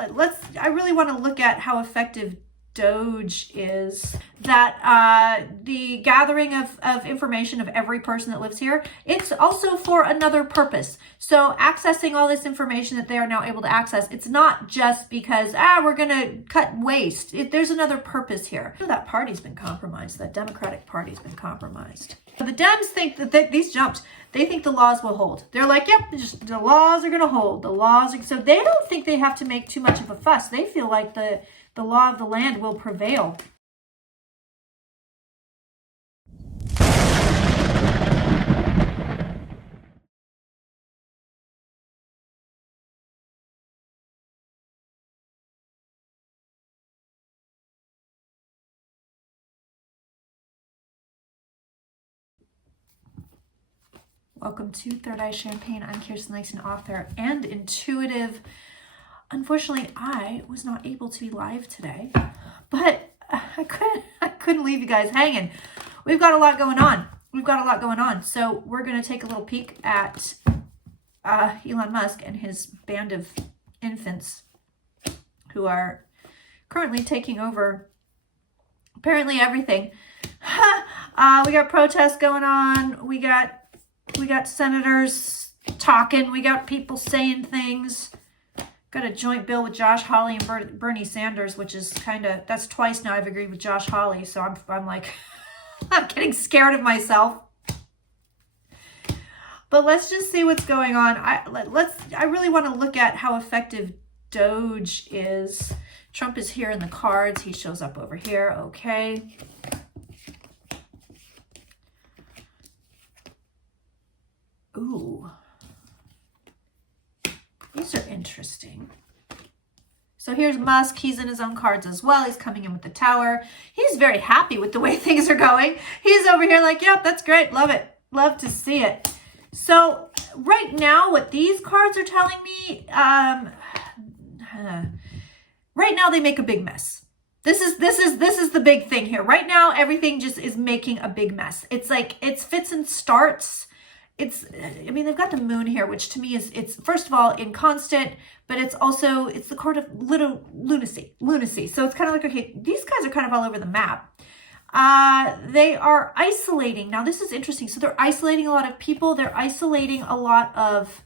I really want to look at how effective Doge is. That the gathering of information of every person that lives here, it's also for another purpose. So accessing all this information that they are now able to access, it's not just because, we're going to cut waste. There's another purpose here. That party's been compromised. That Democratic Party's been compromised. The Dems think that these jumped. They think the laws will hold. They're like, yep, just the laws are going to hold. The laws are, so they don't think they have to make too much of a fuss. They feel like the law of the land will prevail. Welcome to Third Eye Champagne. I'm Kirsten, Langston, author and intuitive. Unfortunately, I was not able to be live today, but I couldn't leave you guys hanging. We've got a lot going on. So we're going to take a little peek at Elon Musk and his band of infants who are currently taking over apparently everything. We got protests going on. We got senators talking. We got people saying things. Got a joint bill with Josh Hawley and Bernie Sanders, which is that's twice now I've agreed with Josh Hawley. So I'm like, I'm getting scared of myself. But let's just see what's going on. I really want to look at how effective Doge is. Trump is here in the cards. He shows up over here. Okay. Ooh. These are interesting. So here's Musk. He's in his own cards as well. He's coming in with the tower. He's very happy with the way things are going. He's over here like, yep, that's great. Love it. Love to see it. So right now, what these cards are telling me, right now they make a big mess. This is the big thing here. Right now, everything just is making a big mess. It's like, it's fits and starts. They've got the moon here, which to me it's first of all inconstant, but it's the card of little lunacy. So it's kind of like, okay, these guys are kind of all over the map. They are isolating. Now this is interesting. So they're isolating a lot of people. They're isolating a lot of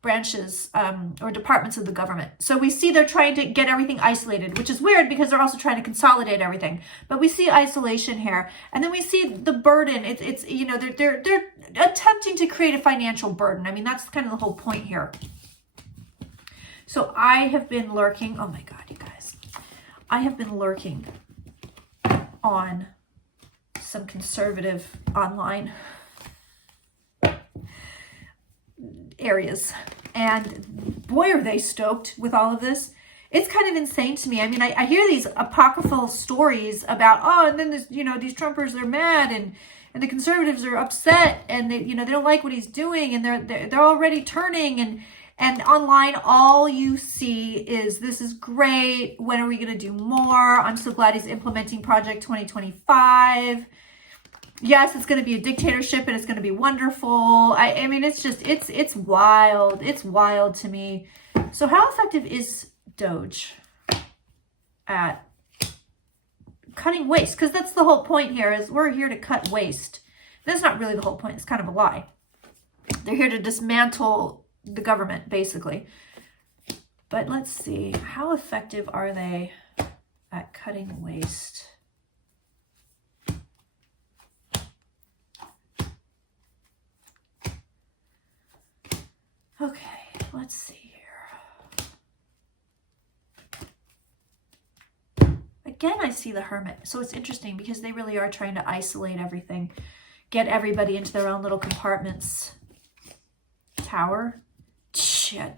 branches or departments of the government. So we see they're trying to get everything isolated, which is weird because they're also trying to consolidate everything. But we see isolation here, and then we see the burden. They're attempting to create a financial burden. I mean, that's kind of the whole point here. So I have been lurking. Oh my God, you guys! I have been lurking on some conservative online areas, and boy are they stoked with all of this. It's kind of insane to me. I mean, I hear these apocryphal stories about, and then there's, these Trumpers, they're mad, and the conservatives are upset, and they don't like what he's doing, and they're already turning, and online all you see is, this is great, when are we going to do more? I'm so glad he's implementing Project 2025. Yes, it's going to be a dictatorship and it's going to be wonderful. I mean, it's just, it's wild. It's wild to me. So how effective is Doge at cutting waste? Because that's the whole point here, is we're here to cut waste. That's not really the whole point. It's kind of a lie. They're here to dismantle the government, basically. But let's see. How effective are they at cutting waste? Okay, let's see here. Again, I see the Hermit. So it's interesting because they really are trying to isolate everything. Get everybody into their own little compartments. Tower. Shit.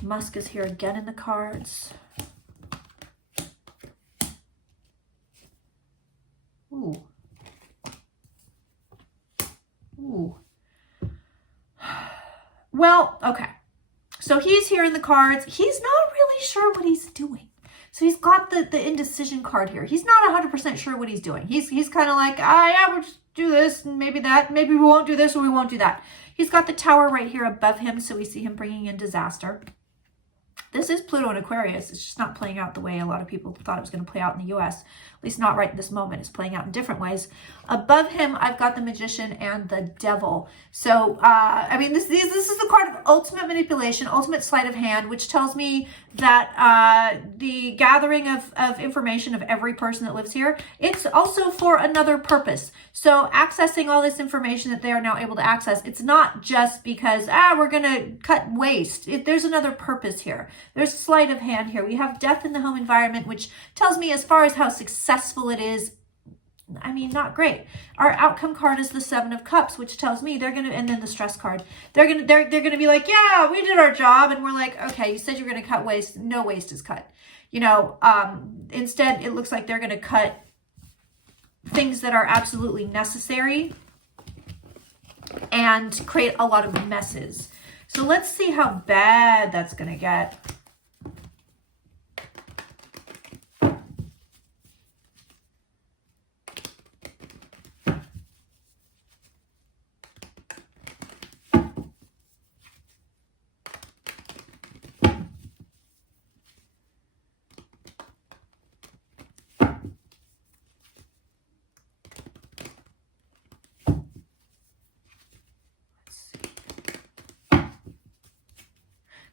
Musk is here again in the cards. Ooh. Ooh. Well, okay. So he's here in the cards. He's not really sure what he's doing. So he's got the indecision card here. He's not 100% sure what he's doing. He's kind of like, yeah, we'll just do this and maybe that. Maybe we won't do this or we won't do that. He's got the tower right here above him, so we see him bringing in disaster. This is Pluto in Aquarius. It's just not playing out the way a lot of people thought it was going to play out in the US. At least not right this moment. It's playing out in different ways. Above him, I've got the Magician and the Devil. So, I mean, this is the card of ultimate manipulation, ultimate sleight of hand, which tells me that the gathering of information of every person that lives here, it's also for another purpose. So accessing all this information that they are now able to access, it's not just because, we're going to cut waste. There's another purpose here. There's sleight of hand here. We have death in the home environment, which tells me as far as how successful it is, I mean, not great. Our outcome card is the 7 of Cups, which tells me they're going to, and then the stress card, they're going to be like, yeah, we did our job. And we're like, okay, you said you were going to cut waste. No waste is cut. You know, instead it looks like they're going to cut things that are absolutely necessary and create a lot of messes. So let's see how bad that's going to get.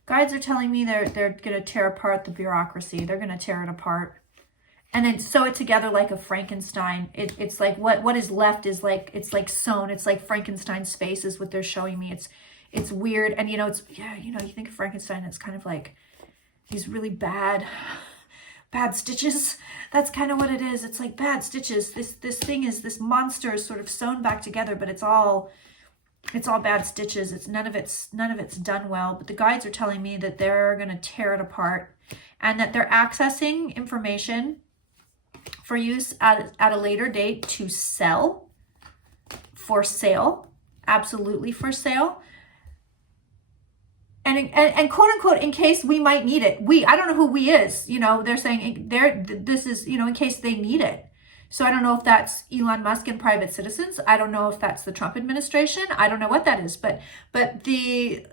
Guides are telling me they're going to tear apart the bureaucracy. They're going to tear it apart and then sew it together like a Frankenstein. It's like what is left is like, it's like sewn. It's like Frankenstein's face is what they're showing me. It's weird. And, you know, you think of Frankenstein, it's kind of like these really bad stitches. That's kind of what it is. It's like bad stitches. This monster is sort of sewn back together, but it's all bad stitches. It's none of it's done well. But the guides are telling me that they're going to tear it apart and that they're accessing information for use at a later date to sell, for sale, absolutely for sale. And quote unquote, in case we might need it. I don't know who we is, you know, they're saying this is, you know, in case they need it. So I don't know if that's Elon Musk and private citizens. I don't know if that's the Trump administration. I don't know what that is, but the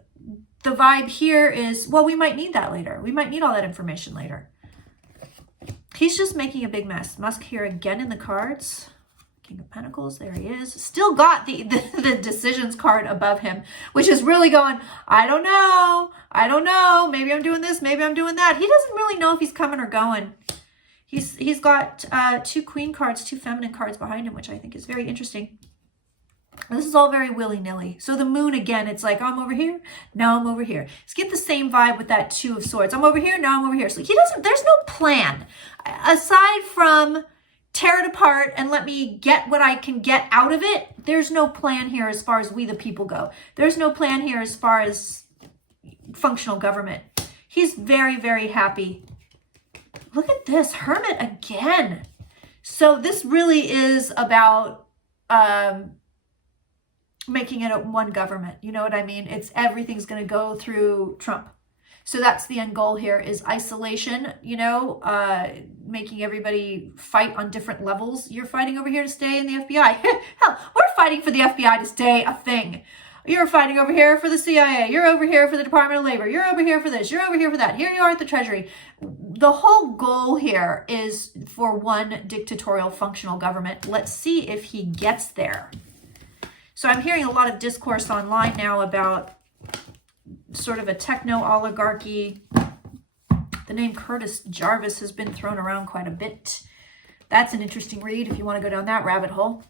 vibe here is, well, we might need that later. We might need all that information later. He's just making a big mess. Musk here again in the cards. King of Pentacles, there he is. Still got the decisions card above him, which is really going, I don't know. Maybe I'm doing this, maybe I'm doing that. He doesn't really know if he's coming or going. He's got 2 queen cards, 2 feminine cards behind him, which I think is very interesting. This is all very willy-nilly. So the moon, again, it's like, I'm over here, now I'm over here. Let's get the same vibe with that 2 of Swords. I'm over here, now I'm over here. So there's no plan. Aside from tear it apart and let me get what I can get out of it, there's no plan here as far as we the people go. There's no plan here as far as functional government. He's very, very happy. Look at this, Hermit again. So this really is about making it one government. You know what I mean? Everything's going to go through Trump. So that's the end goal here is isolation, you know, making everybody fight on different levels. You're fighting over here to stay in the FBI. Hell, we're fighting for the FBI to stay a thing. You're fighting over here for the CIA. You're over here for the Department of Labor. You're over here for this. You're over here for that. Here you are at the Treasury. The whole goal here is for one dictatorial functional government. Let's see if he gets there. So I'm hearing a lot of discourse online now about sort of a techno-oligarchy. The name Curtis Jarvis has been thrown around quite a bit. That's an interesting read if you want to go down that rabbit hole.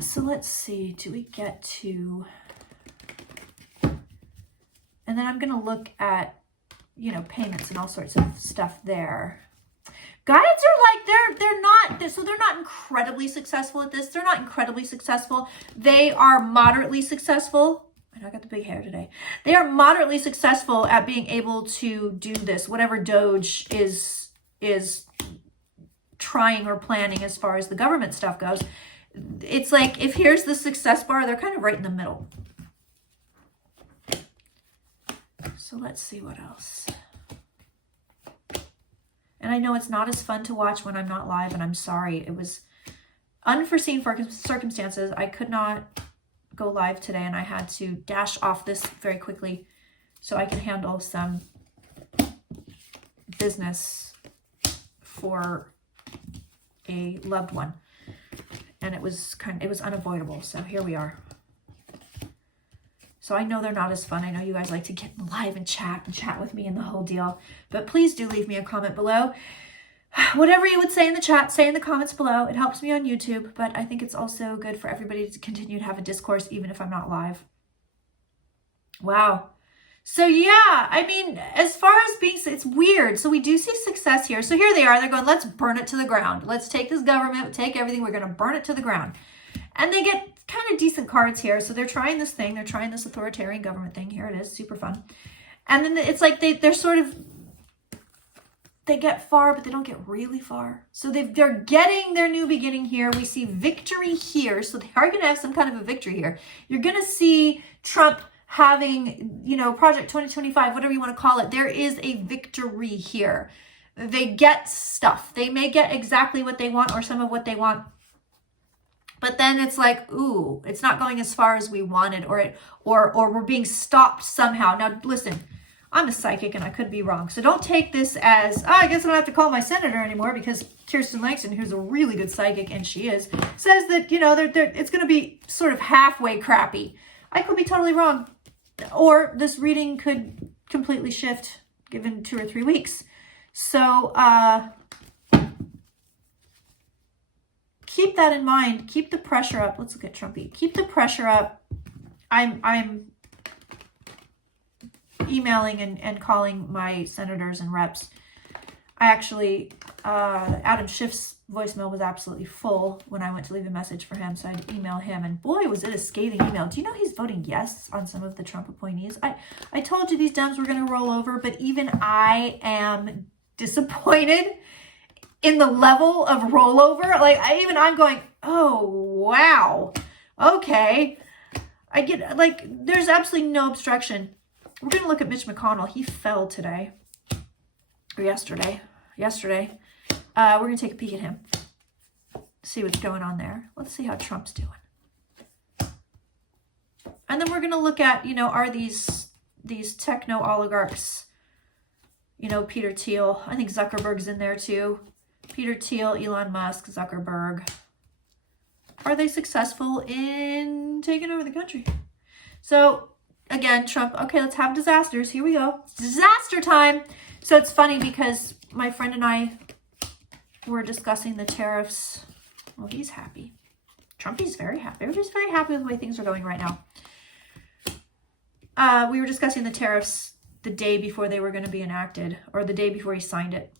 So let's see, do we get to, and then I'm going to look at, you know, payments and all sorts of stuff there. Guides are like, they're not incredibly successful at this. They're not incredibly successful. They are moderately successful. I know I got the big hair today. They are moderately successful at being able to do this, whatever Doge is trying or planning as far as the government stuff goes. It's like, if here's the success bar, they're kind of right in the middle. So let's see what else. And I know it's not as fun to watch when I'm not live, and I'm sorry. It was unforeseen circumstances. I could not go live today, and I had to dash off this very quickly. so I can handle some business for a loved one. And it was unavoidable. So here we are. So I know they're not as fun. I know you guys like to get live and chat with me and the whole deal. But please do leave me a comment below. Whatever you would say in the chat, say in the comments below. It helps me on YouTube, but I think it's also good for everybody to continue to have a discourse, even if I'm not live. Wow. So yeah, I mean, as far as being, it's weird. So we do see success here. So here they are. They're going, let's burn it to the ground. Let's take this government, take everything. We're going to burn it to the ground. And they get kind of decent cards here. So they're trying this thing. They're trying this authoritarian government thing. Here it is. Super fun. And then it's like they're sort of, they get far, but they don't get really far. So they're getting their new beginning here. We see victory here. So they are going to have some kind of a victory here. You're going to see Trump having, you know, Project 2025, whatever you want to call it. There is a victory here. They get stuff. They may get exactly what they want or some of what they want. But then it's like, ooh, it's not going as far as we wanted, or we're being stopped somehow. Now, listen, I'm a psychic and I could be wrong. So don't take this as, oh, I guess I don't have to call my senator anymore, because Kirsten Langston, who's a really good psychic, and she is, says that, you know, it's going to be sort of halfway crappy. I could be totally wrong. Or this reading could completely shift given 2 or 3 weeks. So keep that in mind. Keep the pressure up. Let's look at Trumpy. Keep the pressure up. I'm emailing and calling my senators and reps. I actually, Adam Schiff's voicemail was absolutely full when I went to leave a message for him, so I'd email him, and boy, was it a scathing email. Do you know he's voting yes on some of the Trump appointees? I told you these Dems were going to roll over, but even I am disappointed in the level of rollover. Like, I'm going, oh, wow. Okay. I get, like, there's absolutely no obstruction. We're going to look at Mitch McConnell. He fell today. Or yesterday. We're going to take a peek at him. See what's going on there. Let's see how Trump's doing. And then we're going to look at, you know, are these techno oligarchs, you know, Peter Thiel. I think Zuckerberg's in there too. Peter Thiel, Elon Musk, Zuckerberg. Are they successful in taking over the country? So, again, Trump, okay, let's have disasters. Here we go. It's disaster time. So it's funny because my friend and I were discussing the tariffs. Well, he's happy. Trumpy's very happy. Everybody's very happy with the way things are going right now. We were discussing the tariffs the day before they were going to be enacted, or the day before he signed it.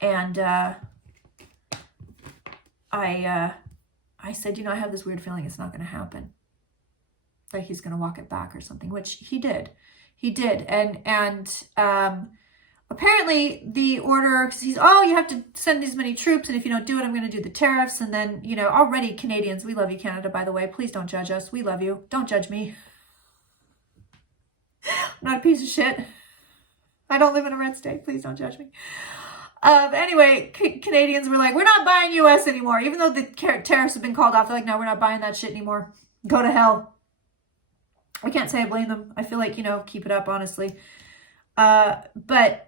And I said, you know, I have this weird feeling it's not going to happen. Like he's going to walk it back or something, which he did. He did. And apparently the order, cause you have to send these many troops, and if you don't do it, I'm going to do the tariffs. And then, you know, already Canadians, we love you, Canada, by the way. Please don't judge us. We love you. Don't judge me. I'm not a piece of shit. I don't live in a red state. Please don't judge me. Anyway, Canadians were like, we're not buying U.S. anymore. Even though the tariffs have been called off, they're like, no, we're not buying that shit anymore. Go to hell. I can't say I blame them. I feel like, you know, keep it up, honestly. But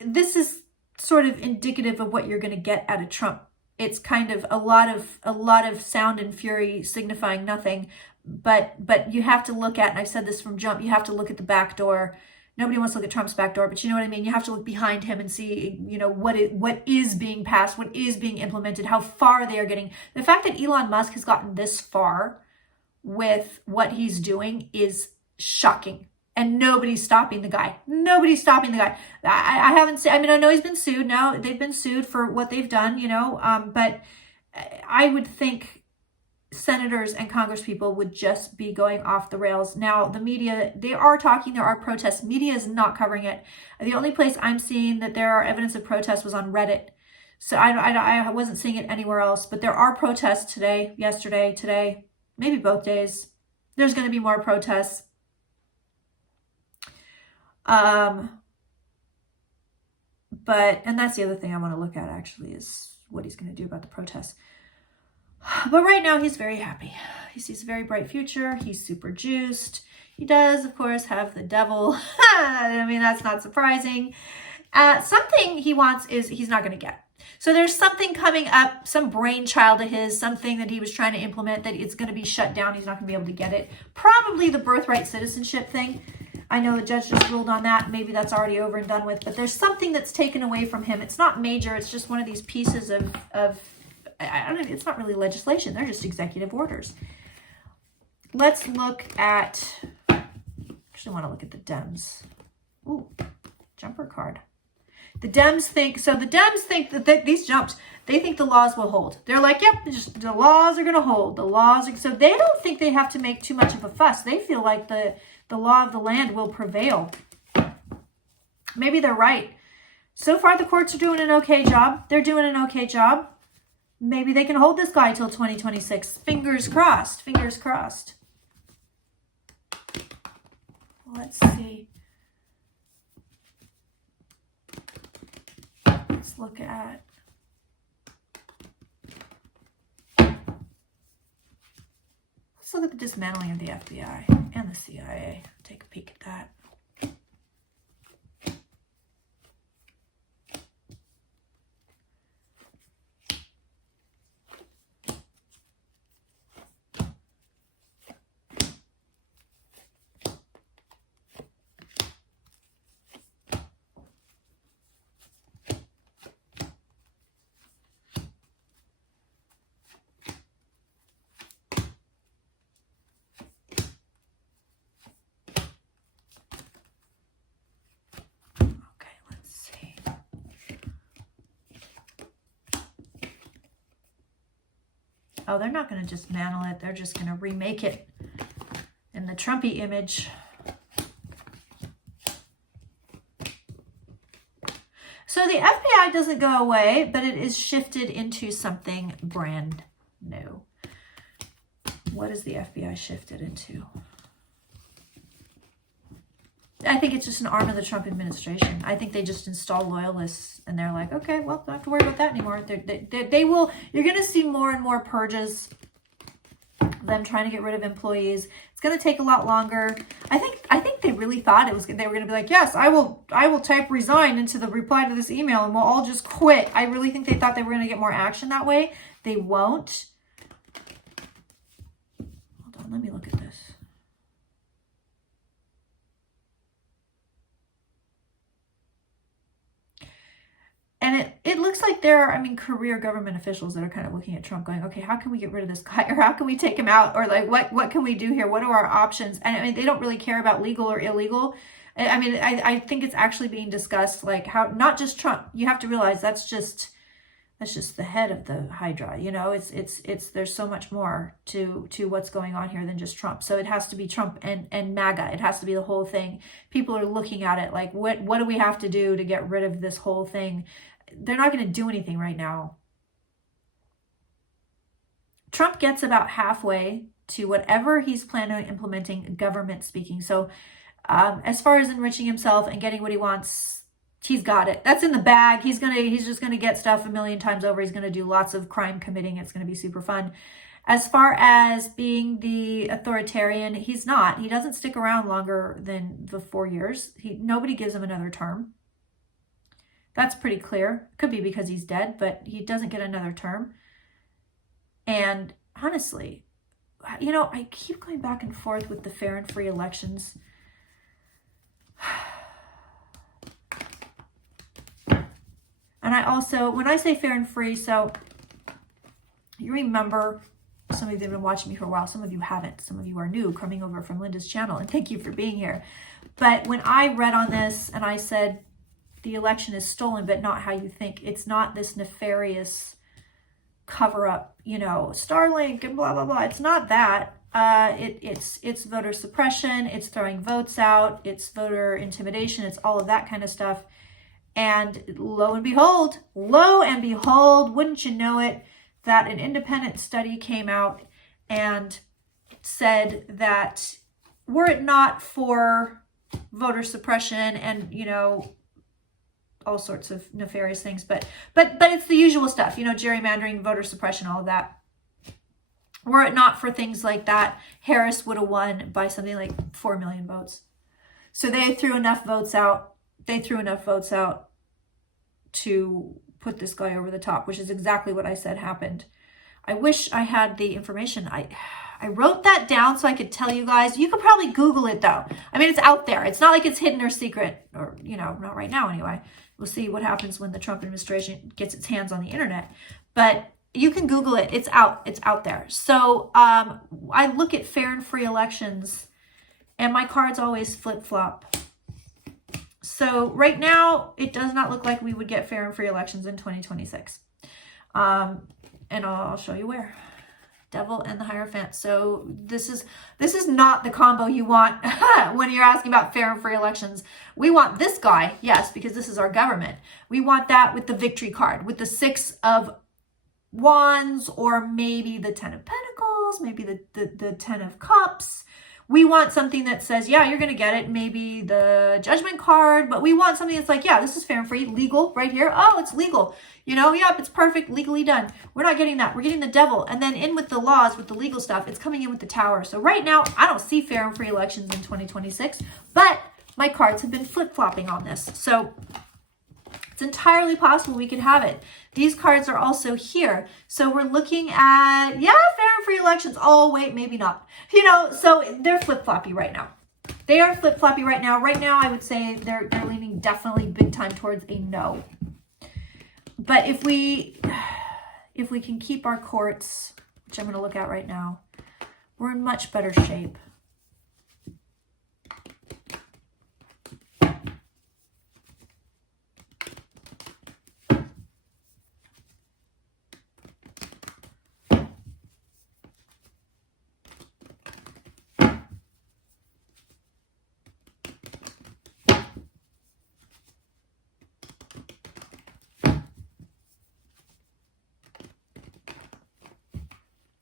this is sort of indicative of what you're going to get out of Trump. It's kind of a lot of sound and fury signifying nothing. But you have to look at, and I've said this from jump, you have to look at the back door. Nobody wants to look at Trump's back door, but you know what I mean? You have to look behind him and see, you know, what is being passed, what is being implemented, how far they are getting. The fact that Elon Musk has gotten this far with what he's doing is shocking. And nobody's stopping the guy. Nobody's stopping the guy. I haven't seen, I mean, I know he's been sued. Now they've been sued for what they've done, you know, but I would think senators and congresspeople would just be going off the rails. Now, the media, they are talking, there are protests. Media is not covering it. The only place I'm seeing that there are evidence of protests was on Reddit. So I wasn't seeing it anywhere else, but there are protests today, yesterday, today, maybe both days. There's going to be more protests. And that's the other thing I want to look at, actually, is what he's going to do about the protests. But right now he's very happy. He sees a very bright future. He's super juiced. He does, of course, have the devil. I mean, that's not surprising. Something he wants is he's not going to get. So there's something coming up, some brainchild of his, something that he was trying to implement that it's going to be shut down. He's not going to be able to get it. Probably the birthright citizenship thing. I know the judge just ruled on that. Maybe that's already over and done with. But there's something that's taken away from him. It's not major. It's just one of these pieces of I don't know. It's not really legislation. They're just executive orders. Let's look at, actually want to look at the Dems. Ooh, jumper card. The Dems think that these jumps, they think the laws will hold. They're like, yep, just the laws are going to hold. So they don't think they have to make too much of a fuss. They feel like the law of the land will prevail. Maybe they're right. So far, the courts are doing an okay job. They're doing an okay job. Maybe they can hold this guy till 2026. Fingers crossed. Fingers crossed. Let's see. Let's look at. Let's look at the dismantling of the FBI and the CIA. Take a peek at that. Oh, they're not going to dismantle it. They're just going to remake it in the Trumpy image. So the FBI doesn't go away, but it is shifted into something brand new. What is the FBI shifted into? I think it's just an arm of the Trump administration. I think they just install loyalists and they're like, okay, well, don't have to worry about that anymore. They will, you're going to see more and more purges, them trying to get rid of employees. It's going to take a lot longer. I think they really thought they were going to be like, yes, I will type resign into the reply to this email and we'll all just quit. I really think they thought they were going to get more action that way. They won't. Hold on, let me look at this. And it looks like there are, career government officials that are kind of looking at Trump going, okay, how can we get rid of this guy? Or how can we take him out? Or like, what can we do here? What are our options? And they don't really care about legal or illegal. I think it's actually being discussed, like how, not just Trump. You have to realize that's just the head of the Hydra. You know, there's so much more to what's going on here than just Trump. So it has to be Trump and MAGA. It has to be the whole thing. People are looking at it like, what do we have to do to get rid of this whole thing? They're not going to do anything right now. Trump gets about halfway to whatever he's planning on implementing, government speaking. So as far as enriching himself and getting what he wants, he's got it. That's in the bag. He's just going to get stuff a million times over. He's going to do lots of crime committing. It's going to be super fun. As far as being the authoritarian, he's not. He doesn't stick around longer than the 4 years. Nobody gives him another term. That's pretty clear. Could be because he's dead, but he doesn't get another term. And honestly, you know, I keep going back and forth with the fair and free elections. And I also, when I say fair and free, so you remember, some of you have been watching me for a while, some of you haven't. Some of you are new, coming over from Linda's channel, and thank you for being here. But when I read on this and I said, the election is stolen, but not how you think. It's not this nefarious cover-up, you know, Starlink and blah, blah, blah. It's not that. It's voter suppression. It's throwing votes out. It's voter intimidation. It's all of that kind of stuff. And lo and behold, wouldn't you know it, that an independent study came out and said that were it not for voter suppression and, you know, all sorts of nefarious things, but it's the usual stuff, you know, gerrymandering, voter suppression, all of that. Were it not for things like that, Harris would have won by something like 4 million votes. So they threw enough votes out. They threw enough votes out to put this guy over the top, which is exactly what I said happened. I wish I had the information. I wrote that down so I could tell you guys. You could probably Google it though. I mean, it's out there. It's not like it's hidden or secret, or, you know, not right now anyway. We'll see what happens when the Trump administration gets its hands on the internet. But you can Google it. It's out there. So I look at fair and free elections and my cards always flip-flop. So right now, it does not look like we would get fair and free elections in 2026. And I'll show you where. Devil and the Hierophant. So this is not the combo you want when you're asking about fair and free elections. We want this guy, yes, because this is our government. We want that with the victory card, with the 6 of Wands, or maybe the 10 of Pentacles, maybe the 10 of Cups. We want something that says, yeah, you're going to get it. Maybe the Judgment card, but we want something that's like, yeah, this is fair and free, legal right here. Oh, it's legal. You know, yep, it's perfect, legally done. We're not getting that. We're getting the Devil. And then in with the laws, with the legal stuff, it's coming in with the Tower. So right now, I don't see fair and free elections in 2026, but my cards have been flip-flopping on this. So it's entirely possible we could have it. These cards are also here. So we're looking at, yeah, fair and free elections. Oh, wait, maybe not. You know, so they're flip-floppy right now. They are flip-floppy right now. Right now, I would say they're leaning definitely big time towards a no. But if we can keep our courts, which I'm going to look at right now, we're in much better shape.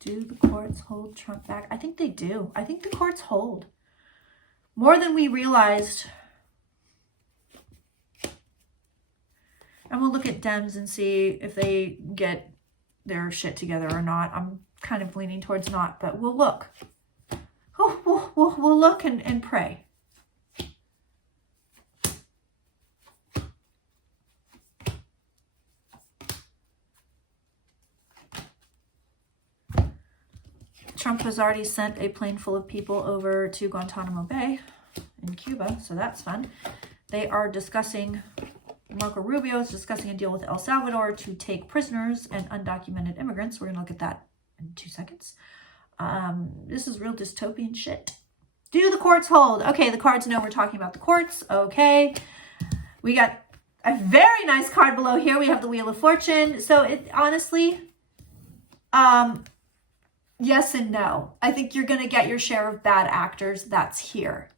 Do the courts hold Trump back? I think they do. I think the courts hold. More than we realized. And we'll look at Dems and see if they get their shit together or not. I'm kind of leaning towards not, but we'll look. Oh, we'll look and pray. Trump has already sent a plane full of people over to Guantanamo Bay in Cuba, so that's fun. They are discussing, Marco Rubio is discussing a deal with El Salvador to take prisoners and undocumented immigrants. We're going to look at that in 2 seconds. This is real dystopian shit. Do the courts hold? Okay, the cards know we're talking about the courts. Okay. We got a very nice card below here. We have the Wheel of Fortune. So it honestly, yes and no. I think you're going to get your share of bad actors. That's here.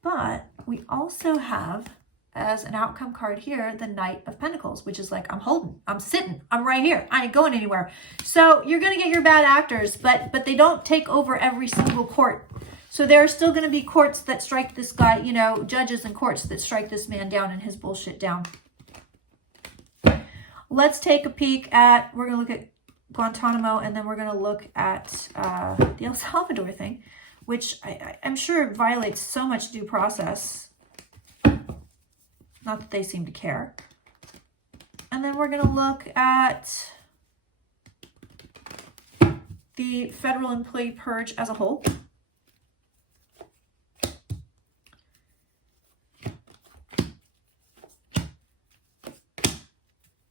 But we also have, as an outcome card here, the Knight of Pentacles, which is like, I'm holding, I'm sitting, I'm right here. I ain't going anywhere. So you're going to get your bad actors, but they don't take over every single court. So there are still going to be courts that strike this guy, you know, judges and courts that strike this man down and his bullshit down. Let's take a peek at, we're going to look at Guantanamo, and then we're going to look at the El Salvador thing, which I'm sure violates so much due process. Not that they seem to care. And then we're going to look at the federal employee purge as a whole.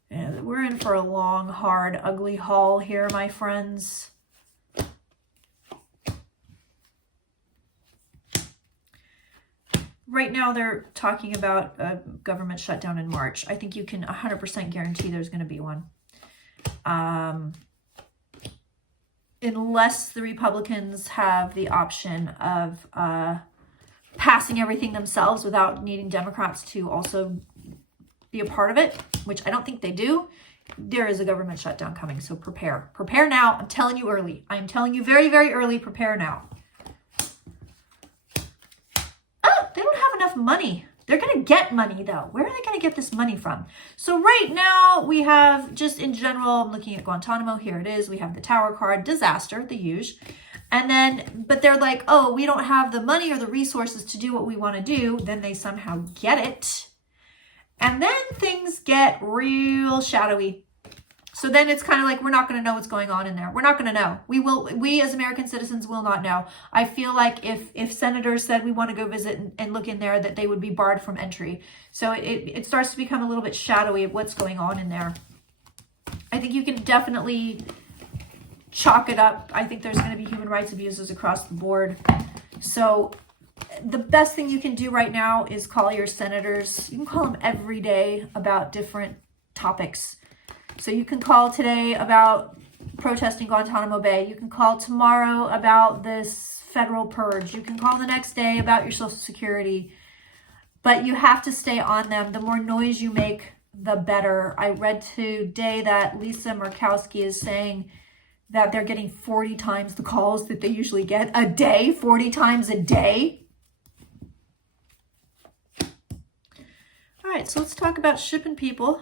And we're in for a long, hard, ugly haul here, my friends. Right now, they're talking about a government shutdown in March. I think you can 100% guarantee there's going to be one. Unless the Republicans have the option of passing everything themselves without needing Democrats to also be a part of it, which I don't think they do. There is a government shutdown coming, so prepare. Prepare now. I'm telling you early. I am telling you very, very early. Prepare now. They don't have enough money They're going to get money, though. Where are they going to get this money from? So right now, we have, just in general, I'm looking at Guantanamo. Here it is. We have the tower card, disaster, the huge. And then, but they're like, oh, we don't have the money or the resources to do what we want to do. Then they somehow get it. And then things get real shadowy. So then it's kind of like, we're not going to know what's going on in there. We're not going to know. We as American citizens will not know. I feel like if senators said we want to go visit and look in there, that they would be barred from entry. So it starts to become a little bit shadowy of what's going on in there. I think you can definitely chalk it up. I think there's going to be human rights abuses across the board. So the best thing you can do right now is call your senators. You can call them every day about different topics. So you can call today about protesting Guantanamo Bay. You can call tomorrow about this federal purge. You can call the next day about your Social Security. But you have to stay on them. The more noise you make, the better. I read today that Lisa Murkowski is saying that they're getting 40 times the calls that they usually get a day. 40 times a day. All right, so let's talk about shipping people,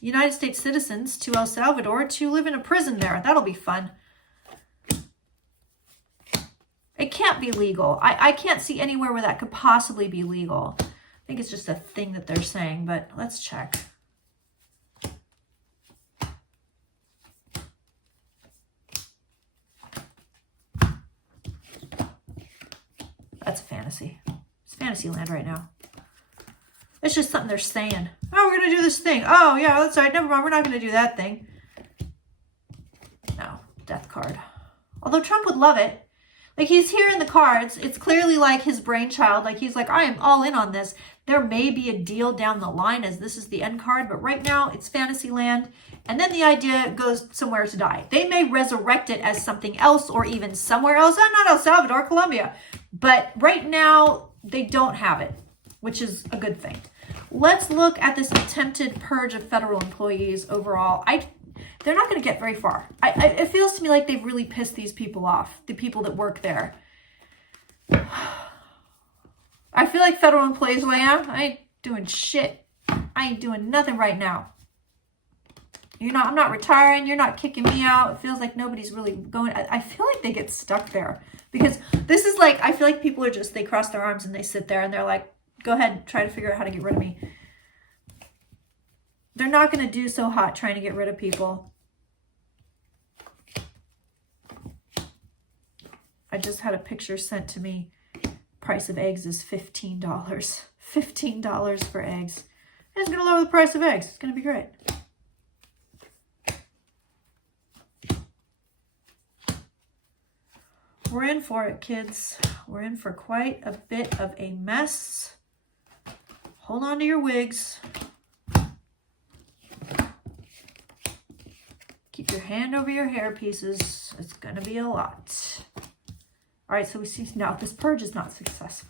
United States citizens, to El Salvador to live in a prison there. That'll be fun. It can't be legal. I can't see anywhere where that could possibly be legal. I think it's just a thing that they're saying, but let's check. That's fantasy. It's fantasy land right now. It's just something they're saying. Oh, we're going to do this thing. Oh, yeah, that's all right. Never mind. We're not going to do that thing. No, death card. Although Trump would love it. Like, he's here in the cards. It's clearly like his brainchild. Like, he's like, I am all in on this. There may be a deal down the line as this is the end card. But right now, it's fantasy land. And then the idea goes somewhere to die. They may resurrect it as something else or even somewhere else. Not El Salvador, Colombia. But right now, they don't have it, which is a good thing. Let's look at this attempted purge of federal employees overall. They're not going to get very far. It feels to me like they've really pissed these people off, the people that work there. I feel like federal employees, well, yeah, I ain't doing shit. I ain't doing nothing right now. I'm not retiring. You're not kicking me out. It feels like nobody's really going. I feel like they get stuck there because this is like, I feel like people are just, they cross their arms and they sit there and they're like, go ahead, try to figure out how to get rid of me. They're not going to do so hot trying to get rid of people. I just had a picture sent to me. Price of eggs is $15. $15 for eggs. It's going to lower the price of eggs. It's going to be great. We're in for it, kids. We're in for quite a bit of a mess. Hold on to your wigs. Keep your hand over your hair pieces. It's going to be a lot. All right, so we see now this purge is not successful.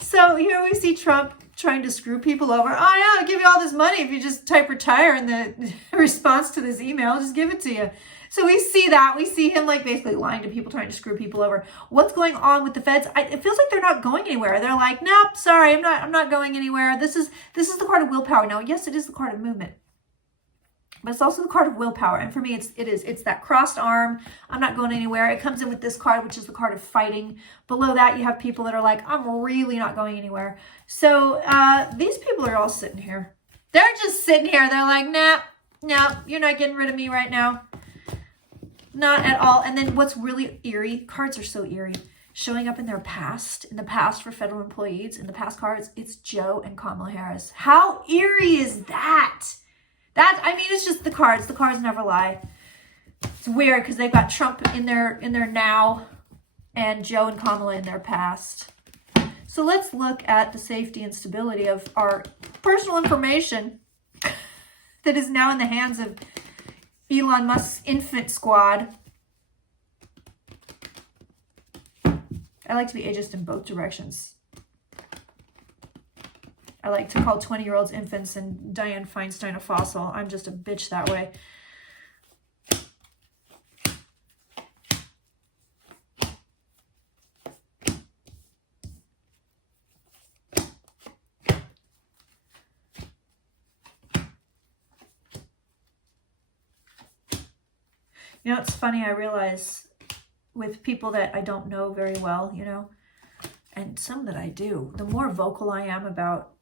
So here we see Trump trying to screw people over. Oh, yeah, I'll give you all this money if you just type retire in the response to this email. I'll just give it to you. So we see that. We see him like basically lying to people, trying to screw people over. What's going on with the feds? It feels like they're not going anywhere. They're like, nope, sorry, I'm not going anywhere. This is the card of willpower. Now, yes, it is the card of movement. But it's also the card of willpower. And for me, it's that crossed arm. I'm not going anywhere. It comes in with this card, which is the card of fighting. Below that, you have people that are like, I'm really not going anywhere. So these people are all sitting here. They're just sitting here. They're like, nah, you're not getting rid of me right now. Not at all. And then what's really eerie, cards are so eerie. Showing up in their past, in the past for federal employees, in the past cards, it's Joe and Kamala Harris. How eerie is that? It's just the cards. The cards never lie. It's weird because they've got Trump in their now and Joe and Kamala in their past. So let's look at the safety and stability of our personal information that is now in the hands of Elon Musk's infant squad. I like to be ageist in both directions. I like to call 20-year-olds infants and Dianne Feinstein a fossil. I'm just a bitch that way. You know, it's funny, I realize with people that I don't know very well, you know, and some that I do, the more vocal I am about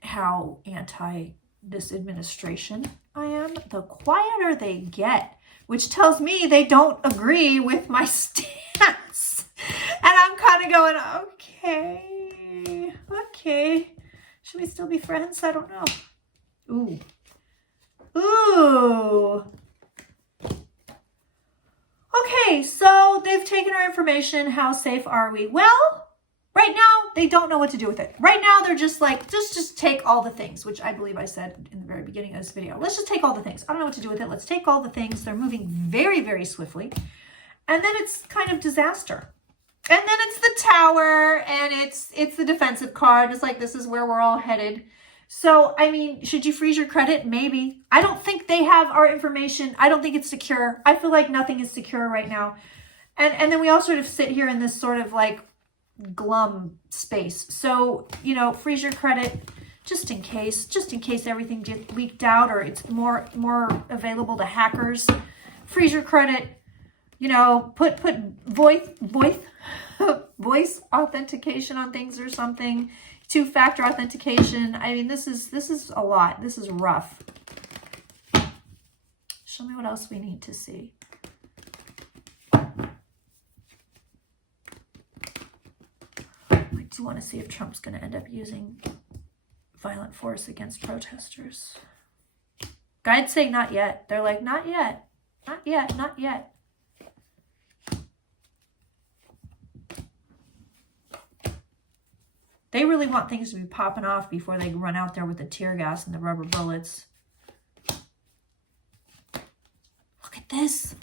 how anti this administration I am, the quieter they get, which tells me they don't agree with my stance. And I'm kind of going, okay. Should we still be friends? I don't know. Ooh. Okay, so they've taken our information. How safe are we? Well, right now, they don't know what to do with it. Right now, they're just like, just take all the things, which I believe I said in the very beginning of this video. Let's just take all the things. I don't know what to do with it. Let's take all the things. They're moving very, very swiftly. And then it's kind of disaster. And then it's the tower, and it's the defensive card. It's like, this is where we're all headed. So, I mean, should you freeze your credit? Maybe. I don't think they have our information. I don't think it's secure. I feel like nothing is secure right now. And then we all sort of sit here in this sort of like glum space. So, you know, freeze your credit just in case everything gets leaked out or it's more available to hackers. Freeze your credit, you know, put voice authentication on things or something. 2-factor authentication. I mean, this is a lot. This is rough. Show me what else we need to see. I do want to see if Trump's going to end up using violent force against protesters. Guides say not yet. They're like, not yet. Not yet. Not yet. They really want things to be popping off before they run out there with the tear gas and the rubber bullets. Look at this.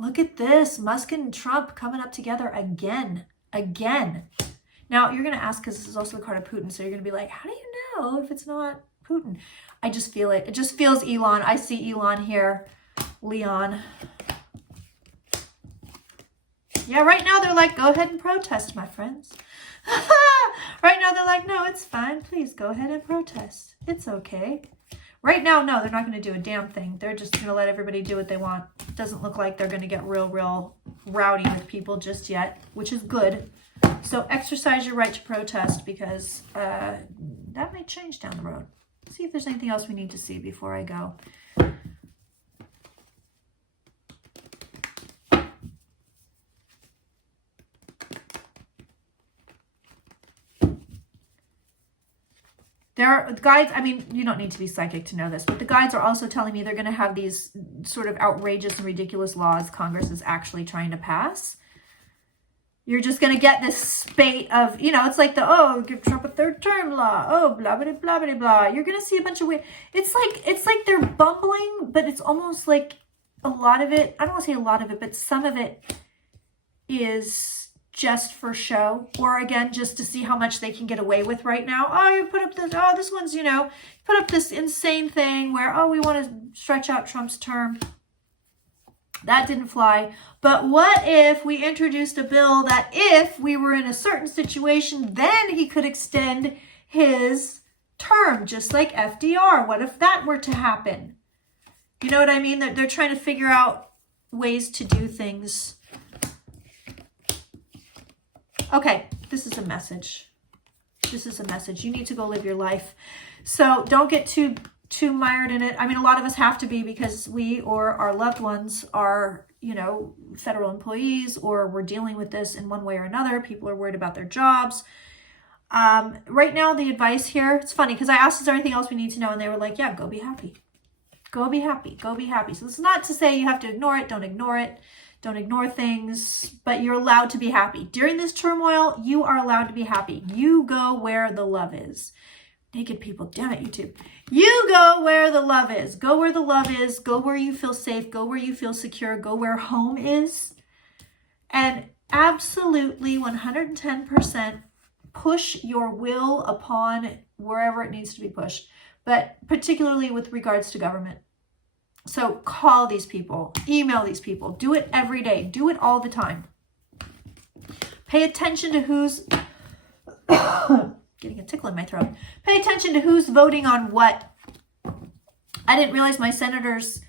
Look at this. Musk and Trump coming up together again. Again. Now, you're going to ask, because this is also the card of Putin, so you're going to be like, how do you know if it's not Putin? I just feel it. It just feels Elon. I see Elon here. Leon. Yeah, right now they're like, go ahead and protest, my friends. Right now they're like, no, it's fine. Please go ahead and protest. It's okay. Right now, no, they're not going to do a damn thing. They're just going to let everybody do what they want. It doesn't look like they're going to get real rowdy with people just yet, which is good. So exercise your right to protest, because that may change down the road. See if there's anything else we need to see before I go. There are guides, I mean, you don't need to be psychic to know this, but the guides are also telling me they're going to have these sort of outrageous and ridiculous laws Congress is actually trying to pass. You're just going to get this spate of, you know, it's like give Trump a third term law. Oh, blah, blah, blah, blah, blah. You're going to see a bunch of weird, it's like they're bumbling, but it's almost like a lot of it, I don't want to say a lot of it, but some of it is just for show, or again, just to see how much they can get away with right now. Oh, you put up this, this one's, you know, put up this insane thing where, we want to stretch out Trump's term. That didn't fly. But what if we introduced a bill that if we were in a certain situation, then he could extend his term, just like FDR? What if that were to happen? You know what I mean? They're trying to figure out ways to do things. Okay, this is a message. This is a message. You need to go live your life. So don't get too mired in it. I mean, a lot of us have to be, because we or our loved ones are, you know, federal employees, or we're dealing with this in one way or another. People are worried about their jobs. Right now, the advice here, it's funny because I asked, is there anything else we need to know? And they were like, yeah, go be happy. Go be happy. Go be happy. So it's not to say you have to ignore it. Don't ignore it. Don't ignore things, but you're allowed to be happy. During this turmoil, you are allowed to be happy. You go where the love is. Naked people, damn it, YouTube. You go where the love is. Go where the love is. Go where you feel safe. Go where you feel secure. Go where home is. And absolutely 110% push your will upon wherever it needs to be pushed, but particularly with regards to government. So call these people, email these people, do it every day, do it all the time. Pay attention to who's, getting a tickle in my throat. Pay attention to who's voting on what. I didn't realize my senators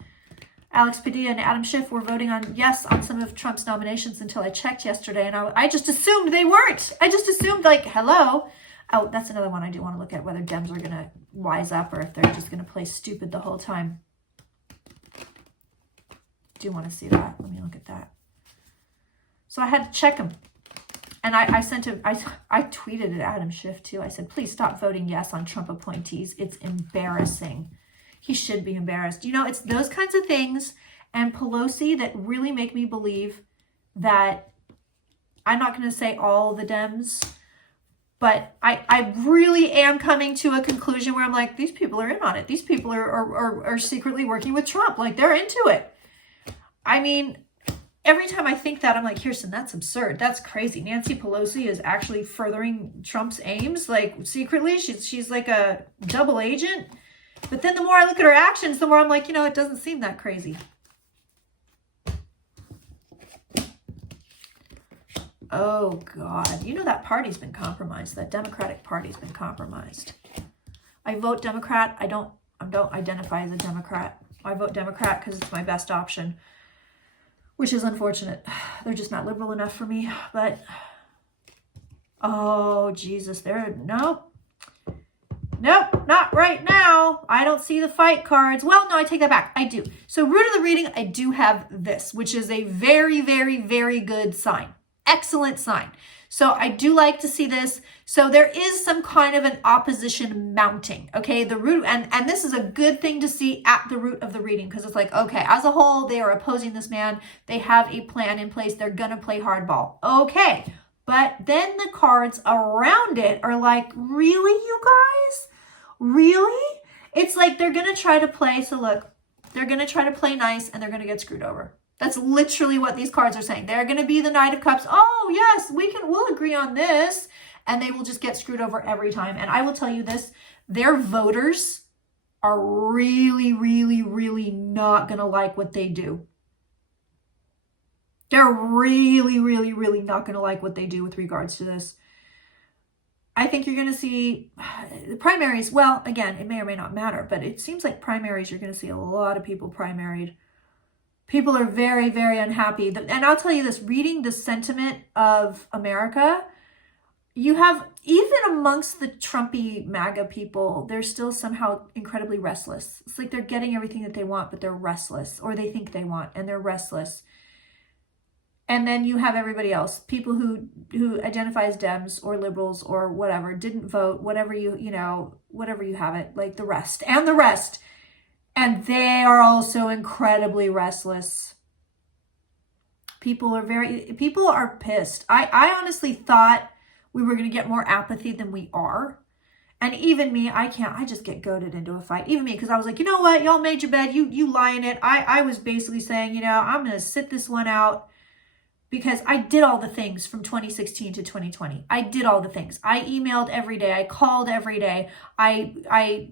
Alex Padilla and Adam Schiff were voting on yes on some of Trump's nominations until I checked yesterday, and I just assumed they weren't. I just assumed, like, hello. Oh, that's another one I do want to look at, whether Dems are going to wise up or if they're just going to play stupid the whole time. Do want to see that. Let me look at that. So I had to check them. And I tweeted at Adam Schiff too. I said, please stop voting yes on Trump appointees. It's embarrassing. He should be embarrassed. You know, it's those kinds of things and Pelosi that really make me believe that, I'm not going to say all the Dems, but I really am coming to a conclusion where I'm like, these people are in on it. These people are secretly working with Trump. Like, they're into it. I mean, every time I think that, I'm like, Kirsten, that's absurd. That's crazy. Nancy Pelosi is actually furthering Trump's aims, like, secretly. She's like a double agent. But then the more I look at her actions, the more I'm like, you know, it doesn't seem that crazy. Oh, God. You know, that party's been compromised. That Democratic Party's been compromised. I vote Democrat. I don't identify as a Democrat. I vote Democrat because it's my best option, which is unfortunate. They're just not liberal enough for me. But, oh, Jesus. Nope, not right now. I don't see the fight cards. Well, no, I take that back. I do. So root of the reading, I do have this, which is a very, very, very good sign. Excellent sign. So I do like to see this. So there is some kind of an opposition mounting. Okay, the root, and this is a good thing to see at the root of the reading, because it's like, okay, as a whole, they are opposing this man. They have a plan in place. They're gonna play hardball. Okay, but then the cards around it are like, really, you guys? Really? It's like they're gonna try to play. So look, they're gonna try to play nice, and they're gonna get screwed over. That's literally what these cards are saying. They're going to be the Knight of Cups. Oh, yes, we'll agree on this. And they will just get screwed over every time. And I will tell you this, their voters are really, really, really not going to like what they do. They're really, really, really not going to like what they do with regards to this. I think you're going to see the primaries. Well, again, it may or may not matter, but it seems like primaries, you're going to see a lot of people primaried. People are very, very unhappy. And I'll tell you this, reading the sentiment of America, you have, even amongst the Trumpy MAGA people, they're still somehow incredibly restless. It's like they're getting everything that they want, but they're restless, or they think they want, and they're restless. And then you have everybody else, people who identify as Dems or liberals or whatever, didn't vote, whatever whatever you have it, like the rest. And they are also incredibly restless. People are pissed. I honestly thought we were going to get more apathy than we are. And even me, I just get goaded into a fight. Even me, because I was like, you know what? Y'all made your bed. You lie in it. I was basically saying, you know, I'm going to sit this one out because I did all the things from 2016 to 2020. I did all the things. I emailed every day. I called every day. I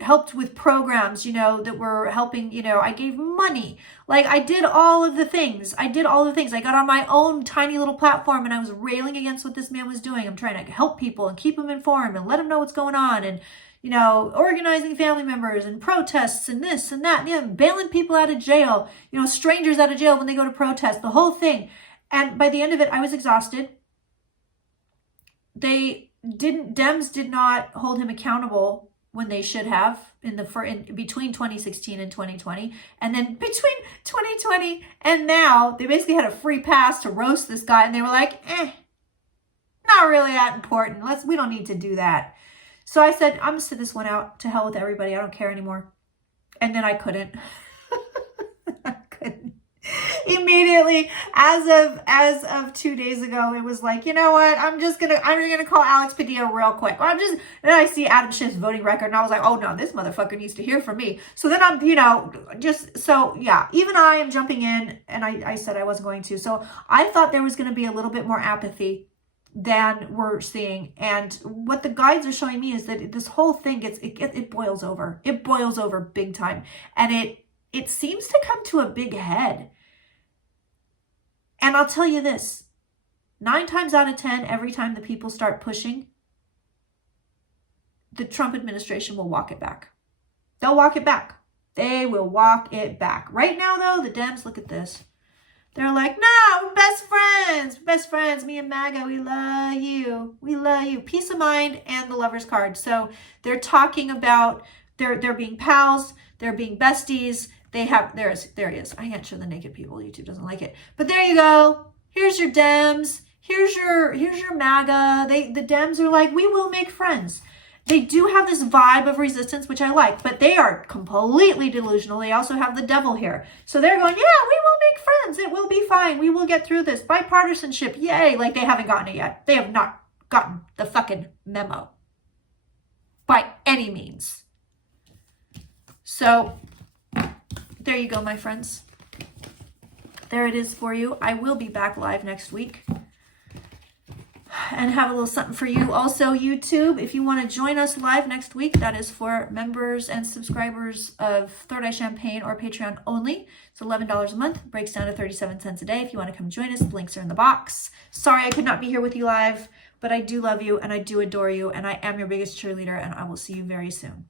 helped with programs, that were helping, I gave money. Like, I did all of the things. I got on my own tiny little platform and I was railing against what this man was doing. I'm trying to help people and keep them informed and let them know what's going on. And, organizing family members and protests and this and that, and bailing people out of jail, strangers out of jail when they go to protest, the whole thing. And by the end of it, I was exhausted. Dems did not hold him accountable when they should have between 2016 and 2020. And then between 2020 and now, they basically had a free pass to roast this guy. And they were like, not really that important. We don't need to do that. So I said, I'm gonna sit this one out. To hell with everybody. I don't care anymore. And then I couldn't. Immediately, as of 2 days ago, it was like, you know what? I'm gonna call Alex Padilla real quick. Then I see Adam Schiff's voting record, and I was like, oh no, this motherfucker needs to hear from me. So then I'm, even I am jumping in, and I said I wasn't going to. So I thought there was going to be a little bit more apathy than we're seeing. And what the guides are showing me is that this whole thing it boils over. It boils over big time, and it seems to come to a big head. And I'll tell you this, 9 times out of 10, every time the people start pushing, the Trump administration will walk it back. They'll walk it back. They will walk it back. Right now, though, the Dems, look at this. They're like, no, we're best friends. Best friends. Me and MAGA, we love you. We love you. Peace of mind and the lover's card. So they're talking about they're being pals. They're being besties. They have, there he is. I can't show the naked people. YouTube doesn't like it. But there you go. Here's your Dems. Here's your MAGA. The Dems are like, we will make friends. They do have this vibe of resistance, which I like, but they are completely delusional. They also have the devil here. So they're going, yeah, we will make friends. It will be fine. We will get through this. Bipartisanship, yay. Like, they haven't gotten it yet. They have not gotten the fucking memo by any means. So there you go, my friends. There it is for you. I will be back live next week and have a little something for you. Also, YouTube, if you want to join us live next week, that is for members and subscribers of Third Eye Champagne or Patreon only. It's $11 a month, breaks down to 37 cents a day. If you want to come join us, the links are in the box. Sorry I could not be here with you live, but I do love you and I do adore you, and I am your biggest cheerleader, and I will see you very soon.